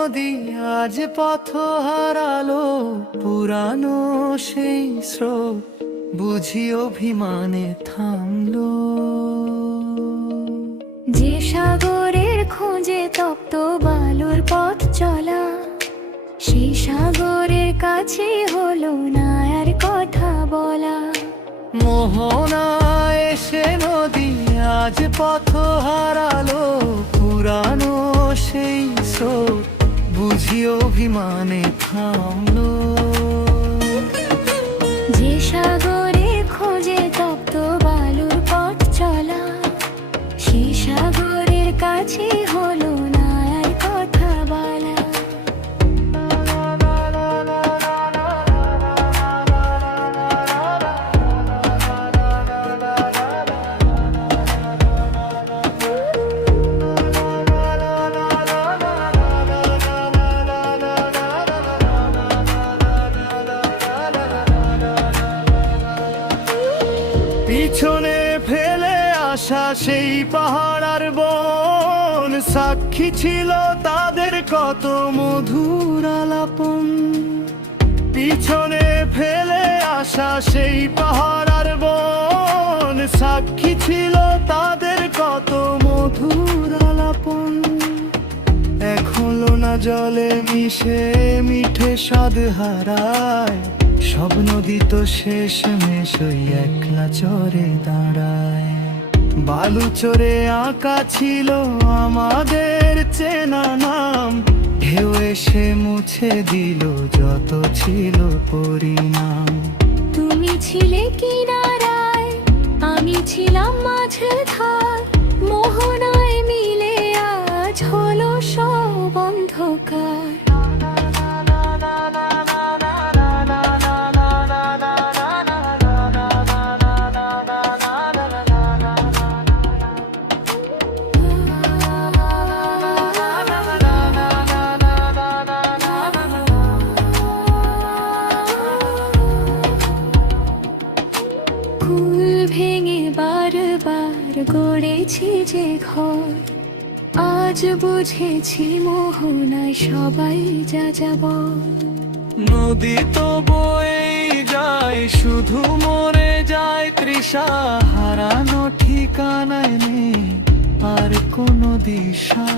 নদী আজ পথ হারালো, পুরানো সেই স্রোত বুঝি অভিমানে থামলো। যে সাগরের খোঁজে তপ্ত বালুর পথ চলা, সেই সাগরের কাছে হলো না আর কথা বলা। মোহনা এসে নদী আজ পথ হারালো, পুরানো সেই স্রোত বুঝি অভিমানে থামলো। যে সাগরের খোঁজে তপ্ত বালুর পথ চলা, সেই সাগরের কাছে হলো না আর কথা বলা। পিছনে ফেলে আসা সেই পাহাড় আর বন সাক্ষী ছিল তাদের কত মধুর আলাপন। পিছনে ফেলে আসা সেই পাহাড় আর বন সাক্ষী ছিল তাদের কত মধুর আলাপন। এখন না জলে মিশে মিঠে স্বাদ হারায়, সব নদী তো শেষ মেশ ওই একলা চরে দাঁড়ায়। বালু চরে আঁকা ছিল আমাদের চেনা নাম, ঢেউ এসে মুছে দিল যত ছিল পরিণাম। তুমি ছিলে কিনারায়, আমি ছিলাম মাঝে ধার, মোহনায় মিলে আজ হলো সব অন্ধকার। কুল ভেঙে বারবার গড়েছি যে ঘর, আজ বুঝেছি মোহনায় সবাই যা যাব। নদী তো বয়ে যায়, শুধু মরে যায় তৃষা, হারানো ঠিকানায় নেই আর কোনো দিশা।